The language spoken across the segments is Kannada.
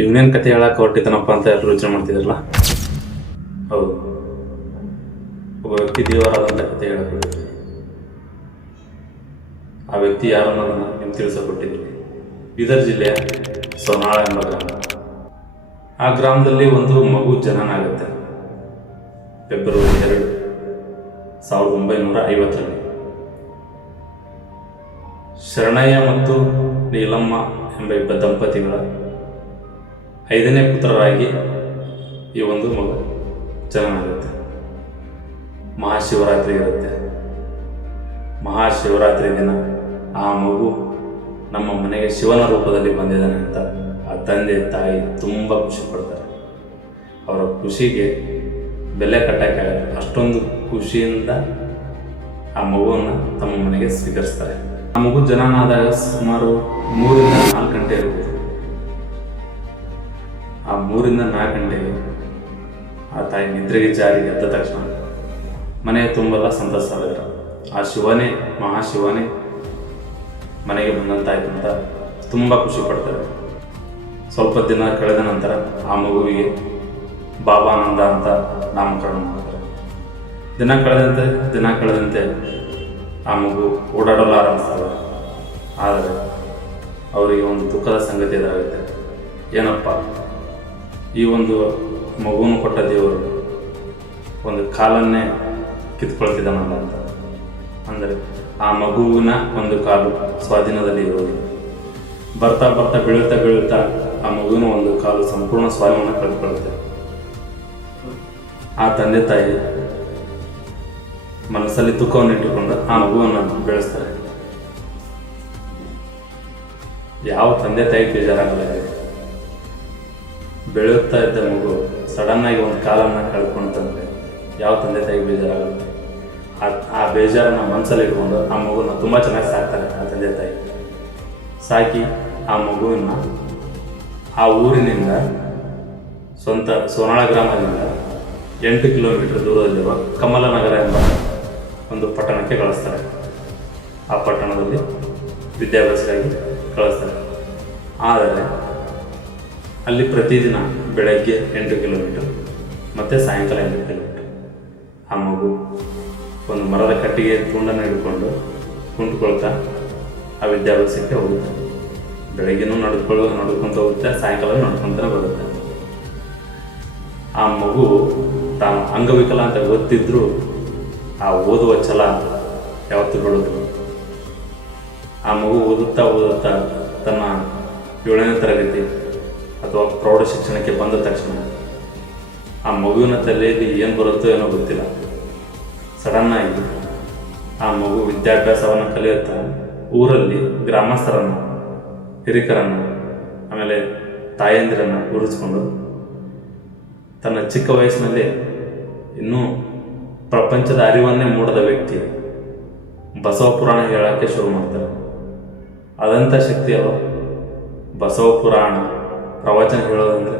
ಇವನೇನು ಕತೆ ಹೇಳಕ್ಕೆ ಹೊರಟಿದ್ದಾನಪ್ಪ ಅಂತ ಎಲ್ಲರೂ ಯೋಚನೆ ಮಾಡ್ತಿದ್ರಲ್ಲ. ಹೌದು, ಒಬ್ಬ ವ್ಯಕ್ತಿ ದೇವರಾದಂಥ ಕತೆ ಹೇಳಕ್ಕೆ ಹೊರಟಿದ್ದೆ. ಆ ವ್ಯಕ್ತಿ ಯಾರು ಅನ್ನೋದನ್ನು ನಿಮ್ಗೆ ತಿಳಿಸಕೊಟ್ಟಿದ್ವಿ. ಬೀದರ್ ಜಿಲ್ಲೆಯ ಸೋನಾಳ ಎಂಬ ಗ್ರಾಮ. ಆ ಗ್ರಾಮದಲ್ಲಿ ಒಂದು ಮಗು ಜನನ ಆಗುತ್ತೆ ಫೆಬ್ರವರಿ 2, 1950ರಲ್ಲಿ. ಶರಣಯ್ಯ ಮತ್ತು ನೀಲಮ್ಮ ಎಂಬ ಇಬ್ಬ ದಂಪತಿಗಳ 5ನೇ ಪುತ್ರರಾಗಿ ಈ ಒಂದು ಮಗು ಜನನ ಆಗುತ್ತೆ. ಮಹಾಶಿವರಾತ್ರಿ ಇರುತ್ತೆ. ಮಹಾಶಿವರಾತ್ರಿ ದಿನ ಆ ಮಗು ನಮ್ಮ ಮನೆಗೆ ಶಿವನ ರೂಪದಲ್ಲಿ ಬಂದಿದ್ದಾನೆ ಅಂತ ಆ ತಂದೆ ತಾಯಿ ತುಂಬ ಖುಷಿ ಪಡ್ತಾರೆ. ಅವರ ಖುಷಿಗೆ ಬೆಲೆ ಕಟ್ಟಕ್ಕಾಗಲ್ಲ. ಅಷ್ಟೊಂದು ಖುಷಿಯಿಂದ ಆ ಮಗುವನ್ನು ತಮ್ಮ ಮನೆಗೆ ಸ್ವೀಕರಿಸ್ತಾರೆ. ಆ ಮಗು ಜನನ ಆದಾಗ ಸುಮಾರು 3 ರಿಂದ 4 ಗಂಟೆ ಇರುತ್ತೆ. ಆ 3 ರಿಂದ 4 ಗಂಟೆಗೆ ಆ ತಾಯಿ ನಿದ್ರೆಗೆ ಜಾರಿ ಎದ್ದ ತಕ್ಷಣ ಮನೆಯ ತುಂಬೆಲ್ಲ ಸಂತಸವಾಗಿರ ಆ ಶಿವನೇ, ಮಹಾಶಿವನೇ ಮನೆಗೆ ಬಂದಂತಾಯ್ತು ಅಂತ ತುಂಬ ಖುಷಿ ಪಡ್ತಾರೆ. ಸ್ವಲ್ಪ ದಿನ ಕಳೆದ ನಂತರ ಆ ಮಗುವಿಗೆ ಬಾಬಾನಂದ ಅಂತ ನಾಮಕರಣ ಮಾಡ್ತಾರೆ. ದಿನ ಕಳೆದಂತೆ ಆ ಮಗು ಓಡಾಡಲು ಆರಂಭಿಸ್ತದೆ. ಆದರೆ ಅವರಿಗೆ ಒಂದು ದುಃಖದ ಸಂಗತಿ ಎದುರಾಗುತ್ತೆ. ಏನಪ್ಪ, ಈ ಒಂದು ಮಗುವನ್ನು ಕೊಟ್ಟ ದೇವರು ಒಂದು ಕಾಲನ್ನೇ ಕಿತ್ಕೊಳ್ತಿದ್ದಾನಲ್ಲ ಅಂತ. ಅಂದರೆ ಆ ಮಗುವಿನ ಒಂದು ಕಾಲು ಸ್ವಾಧೀನದಲ್ಲಿ ಇರೋದು. ಬರ್ತಾ ಬೀಳುತ್ತಾ ಆ ಮಗುವಿನ ಒಂದು ಕಾಲು ಸಂಪೂರ್ಣ ಸ್ವಾಧೀನವನ್ನು ಕಳೆದುಕೊಳ್ಳುತ್ತೆ. ಆ ತಂದೆ ತಾಯಿ ಮನಸ್ಸಲ್ಲಿ ದುಃಖವನ್ನು ಇಟ್ಟುಕೊಂಡು ಆ ಮಗುವನ್ನು ಬೆಳೆಸ್ತಾರೆ. ಯಾವ ತಂದೆ ತಾಯಿ ಬೇಜಾರಾಗಲ್ಲ. ಬೆಳೆಯುತ್ತಾ ಇದ್ದ ಮಗು ಸಡನ್ನಾಗಿ ಒಂದು ಕಾಲನ್ನು ಕಳ್ಕೊಂತಂದ್ರೆ ಯಾವ ತಂದೆ ತಾಯಿ ಬೇಜಾರಾಗಲ್ಲ. ಆ ಬೇಜಾರನ್ನು ಮನಸ್ಸಲ್ಲಿ ಇಟ್ಕೊಂಡು ಆ ಮಗುನ ತುಂಬ ಚೆನ್ನಾಗಿ ಸಾಕ್ತಾರೆ ಆ ತಂದೆ ತಾಯಿ. ಸಾಕಿ ಆ ಮಗುವಿನ ಆ ಊರಿನಿಂದ ಸ್ವಂತ ಸೋನಾಳ ಗ್ರಾಮದಿಂದ 8 ಕಿಲೋಮೀಟರ್ ದೂರದಲ್ಲಿರುವ ಕಮಲನಗರ ಎಂಬ ಒಂದು ಪಟ್ಟಣಕ್ಕೆ ಕಳಿಸ್ತಾರೆ. ಆ ಪಟ್ಟಣದಲ್ಲಿ ವಿದ್ಯಾಭ್ಯಾಸಕ್ಕಾಗಿ ಕಳಿಸ್ತಾರೆ. ಆದರೆ ಅಲ್ಲಿ ಪ್ರತಿದಿನ ಬೆಳಗ್ಗೆ 8 ಕಿಲೋಮೀಟರ್ ಮತ್ತು ಸಾಯಂಕಾಲ 8 ಕಿಲೋಮೀಟರ್ ಆ ಮಗು ಒಂದು ಮರದ ಕಟ್ಟಿಗೆ ತುಂಡನ್ನು ಹಿಡ್ಕೊಂಡು ಕುಂತ್ಕೊಳ್ತಾ ಆ ವಿದ್ಯಾಭ್ಯಾಸಕ್ಕೆ ಹೋಗುತ್ತೆ. ಬೆಳಗ್ಗೆನೂ ನಡ್ಕೊತ ಹೋಗುತ್ತೆ, ಸಾಯಂಕಾಲ ನಡ್ಕೊತಾನೆ ಬರುತ್ತೆ. ಆ ಮಗು ತಾನು ಅಂಗವಿಕಲ ಅಂತ ಗೊತ್ತಿದ್ರೂ ಆ ಓದುವ ಛಲ ಯಾವತ್ತೂ ಬಿಡೋದು. ಆ ಮಗು ಓದುತ್ತಾ ತನ್ನ 7ನೇ ತರಗತಿ ಅಥವಾ ಪ್ರೌಢ ಶಿಕ್ಷಣಕ್ಕೆ ಬಂದ ತಕ್ಷಣ ಆ ಮಗುವಿನ ತಲೆಯಲ್ಲಿ ಏನು ಬರುತ್ತೋ ಏನೋ ಗೊತ್ತಿಲ್ಲ. ಸಡನ್ನಾಗಿ ಆ ಮಗು ವಿದ್ಯಾಭ್ಯಾಸವನ್ನು ಕಲಿಯುತ್ತಾ ಊರಲ್ಲಿ ಗ್ರಾಮಸ್ಥರನ್ನು, ಹಿರಿಕರನ್ನು, ಆಮೇಲೆ ತಾಯಂದಿರನ್ನು ಕೂರಿಸ್ಕೊಂಡು ತನ್ನ ಚಿಕ್ಕ ವಯಸ್ಸಿನಲ್ಲಿ ಇನ್ನೂ ಪ್ರಪಂಚದ ಅರಿವನ್ನೇ ಮೂಡದ ವ್ಯಕ್ತಿ ಬಸವ ಪುರಾಣ ಹೇಳೋಕ್ಕೆ ಶುರು ಮಾಡ್ತಾರೆ. ಅದಂಥ ಶಕ್ತಿಯಲ್ಲ ಬಸವ ಪುರಾಣ ಪ್ರವಚನ ಹೇಳೋದಂದರೆ.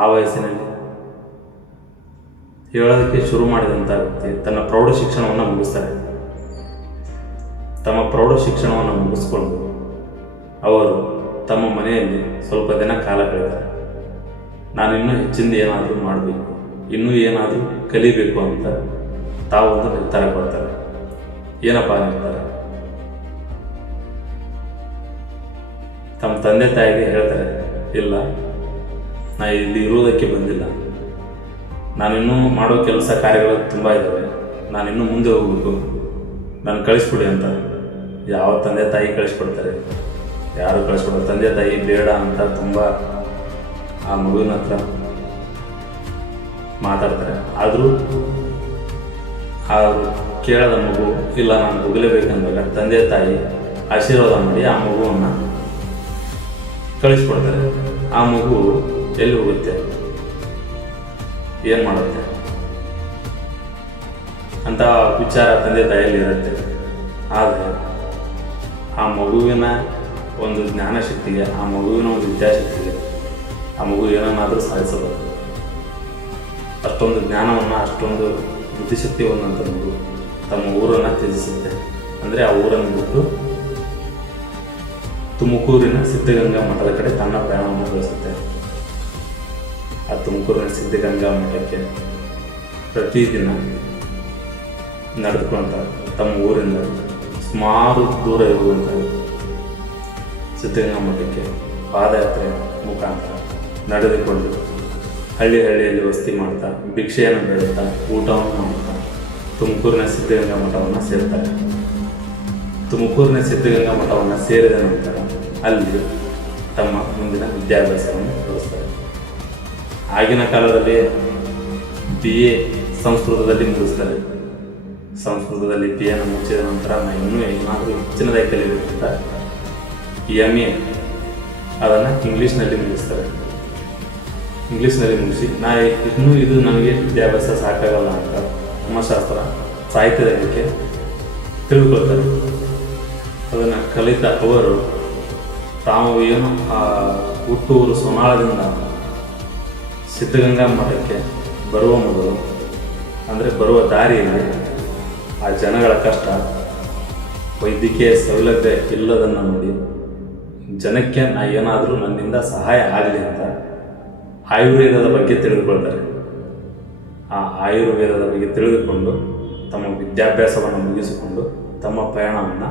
ಆ ವಯಸ್ಸಿನಲ್ಲಿ ಹೇಳೋದಕ್ಕೆ ಶುರು ಮಾಡಿದಂಥ ವ್ಯಕ್ತಿ ತನ್ನ ಪ್ರೌಢ ಶಿಕ್ಷಣವನ್ನು ಮುಗಿಸ್ತಾರೆ. ತಮ್ಮ ಪ್ರೌಢ ಶಿಕ್ಷಣವನ್ನು ಮುಗಿಸ್ಕೊಂಡು ಅವರು ತಮ್ಮ ಮನೆಯಲ್ಲಿ ಸ್ವಲ್ಪ ದಿನ ಕಾಲ ಕಳೀತಾರೆ. ನಾನು ಇನ್ನೂ ಹೆಚ್ಚಿಂದ ಏನಾದರೂ ಮಾಡಬೇಕು, ಇನ್ನೂ ಏನಾದರೂ ಕಲಿಬೇಕು ಅಂತ ತಾವೊಂದು ನಿರ್ಧಾರ ಕೊಡ್ತಾರೆ. ಏನಪ್ಪ ನಿರ್ಧಾರ? ತಮ್ಮ ತಂದೆ ತಾಯಿಗೆ ಹೇಳ್ತಾರೆ, ಇಲ್ಲ, ನಾ ಇಲ್ಲಿ ಇರೋದಕ್ಕೆ ಬಂದಿಲ್ಲ, ನಾನಿನ್ನೂ ಮಾಡೋ ಕೆಲಸ ಕಾರ್ಯಗಳು ತುಂಬ ಇದ್ದಾವೆ, ನಾನಿನ್ನೂ ಮುಂದೆ ಹೋಗ್ಬೇಕು, ನಾನು ಕಳಿಸ್ಕೊಡಿ ಅಂತ. ಯಾವ ತಂದೆ ತಾಯಿ ಕಳಿಸ್ಕೊಡ್ತಾರೆ? ಯಾರು ಕಳಿಸ್ಕೊಡೋ? ತಂದೆ ತಾಯಿ ಬೇಡ ಅಂತ ತುಂಬ ಆ ಮಗುವಿನ ಹತ್ರ ಮಾತಾಡ್ತಾರೆ. ಆದರೂ ಆ ಕೇಳದ ಮಗು ಇಲ್ಲ, ನಾನು ಹೋಗಲೇಬೇಕಂದಾಗ ತಂದೆ ತಾಯಿ ಆಶೀರ್ವಾದ ಮಾಡಿ ಆ ಮಗುವನ್ನು ಕಳಿಸ್ಕೊಡ್ತಾರೆ. ಆ ಮಗು ಎಲ್ಲಿ ಹೋಗುತ್ತೆ, ಏನು ಮಾಡುತ್ತೆ ಅಂತ ವಿಚಾರ ತಂದೆ ತಾಯಿಯಲ್ಲಿ ಇರುತ್ತೆ. ಆದರೆ ಆ ಮಗುವಿನ ಒಂದು ಜ್ಞಾನಶಕ್ತಿಗೆ, ಆ ಮಗುವಿನ ಒಂದು ವಿದ್ಯಾಶಕ್ತಿಗೆ ಆ ಮಗು ಏನನ್ನಾದರೂ ಸಾಧಿಸಬಹುದು. ಅಷ್ಟೊಂದು ಜ್ಞಾನವನ್ನು, ಅಷ್ಟೊಂದು ಬುದ್ಧಿಶಕ್ತಿ ಹೊಂದಂಥ ಮಗು ತಮ್ಮ ಊರನ್ನು ತ್ಯಜಿಸುತ್ತೆ. ಅಂದರೆ ಆ ಊರನ್ನು ಬಿಟ್ಟು ತುಮಕೂರಿನ ಸಿದ್ಧಗಂಗಾ ಮಠದ ಕಡೆ ತನ್ನ ಪ್ರಯಾಣವನ್ನು ಬೆಳೆಸುತ್ತೆ. ಆ ತುಮಕೂರಿನ ಸಿದ್ಧಗಂಗಾ ಮಠಕ್ಕೆ ಪ್ರತಿದಿನ ನಡೆದುಕೊಂತ ತಮ್ಮ ಊರಿಂದ ಸುಮಾರು ದೂರ ಇರುವಂಥ ಸಿದ್ಧಗಂಗಾ ಮಠಕ್ಕೆ ಪಾದಯಾತ್ರೆ ಮುಖಾಂತರ ನಡೆದುಕೊಂಡು ಹಳ್ಳಿಯಲ್ಲಿ ವಸತಿ ಮಾಡ್ತಾ ಭಿಕ್ಷೆಯನ್ನು ಬೇಡುತ್ತಾ ಊಟವನ್ನು ಮಾಡುತ್ತಾ ತುಮಕೂರಿನ ಸಿದ್ಧಗಂಗಾ ಮಠವನ್ನು ಸೇರ್ತಾರೆ. ತುಮಕೂರಿನ ಸಿದ್ಧಗಂಗಾ ಮಠವನ್ನು ಸೇರಿದ ನಂತರ ಅಲ್ಲಿ ತಮ್ಮ ಮುಂದಿನ ವಿದ್ಯಾಭ್ಯಾಸವನ್ನು ನಡೆಸ್ತಾರೆ. ಆಗಿನ ಕಾಲದಲ್ಲಿ BA ಸಂಸ್ಕೃತದಲ್ಲಿ ಮುಗಿಸ್ತಾರೆ. ಸಂಸ್ಕೃತದಲ್ಲಿ BA ಮುಗಿಸಿದ ನಂತರ ಇನ್ನೂ ಏನಾದರೂ ಹೆಚ್ಚಿನದಾಗಿ ಕಲಿಬೇಕಂತ MA ಅದನ್ನು ಇಂಗ್ಲೀಷ್ನಲ್ಲಿ ಮುಗಿಸ್ತಾರೆ. ಇಂಗ್ಲೀಷ್ನಲ್ಲಿ ಮುಗಿಸಿ ಇನ್ನೂ ಇದು ನನಗೆ ವಿದ್ಯಾಭ್ಯಾಸ ಸಾಕಾಗಲ್ಲ ಅಂತ ಧರ್ಮಶಾಸ್ತ್ರ ಸಾಹಿತ್ಯದ ಬಗ್ಗೆ ತಿಳಿದುಕೊಳ್ತಾರೆ. ಅದನ್ನು ಕಲಿತ ಅವರು ತಾವು ಏನು ಹುಟ್ಟೂರು ಸೊನಾಳದಿಂದ ಸಿದ್ಧಗಂಗಾ ಮಠಕ್ಕೆ ಬರುವ ಮೊದಲು ಅಂದರೆ ಬರುವ ದಾರಿಯಲ್ಲಿ ಆ ಜನಗಳ ಕಷ್ಟ, ವೈದ್ಯಕೀಯ ಸೌಲಭ್ಯ ಇಲ್ಲದನ್ನು ನೋಡಿ ಜನಕ್ಕೆ ಏನಾದರೂ ನನ್ನಿಂದ ಸಹಾಯ ಆಗಲಿ ಅಂತ ಆಯುರ್ವೇದದ ಬಗ್ಗೆ ತಿಳಿದುಕೊಳ್ತಾರೆ. ಆ ಆಯುರ್ವೇದದ ಬಗ್ಗೆ ತಿಳಿದುಕೊಂಡು ತಮ್ಮ ವಿದ್ಯಾಭ್ಯಾಸವನ್ನು ಮುಗಿಸಿಕೊಂಡು ತಮ್ಮ ಪಯಣವನ್ನು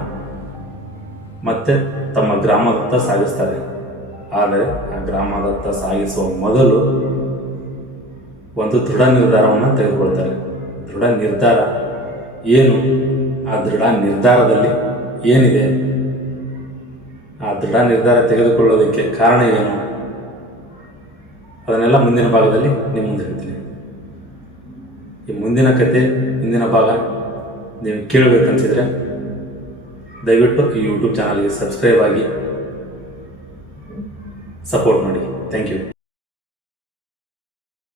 ಮತ್ತೆ ತಮ್ಮ ಗ್ರಾಮದತ್ತ ಸಾಗಿಸ್ತಾರೆ. ಆದರೆ ಆ ಗ್ರಾಮದತ್ತ ಸಾಗಿಸುವ ಮೊದಲು ಒಂದು ದೃಢ ನಿರ್ಧಾರವನ್ನು ತೆಗೆದುಕೊಳ್ತಾರೆ. ದೃಢ ನಿರ್ಧಾರ ಏನು? ಆ ದೃಢ ನಿರ್ಧಾರದಲ್ಲಿ ಏನಿದೆ? ಆ ದೃಢ ನಿರ್ಧಾರ ತೆಗೆದುಕೊಳ್ಳೋದಕ್ಕೆ ಕಾರಣ ಏನು? ಅದನ್ನೆಲ್ಲ ಮುಂದಿನ ಭಾಗದಲ್ಲಿ ನಿಮ್ಮ ಮುಂದೆ ಹೇಳ್ತೀನಿ. ಈ ಮುಂದಿನ ಕತೆ, ಮುಂದಿನ ಭಾಗ ನೀವು ಕೇಳಬೇಕನ್ಸಿದ್ರೆ ದಯವಿಟ್ಟು ಈ ಯೂಟ್ಯೂಬ್ ಚಾನಲ್ಗೆ ಸಬ್ಸ್ಕ್ರೈಬ್ ಆಗಿ ಸಪೋರ್ಟ್ ಮಾಡಿ. Thank you.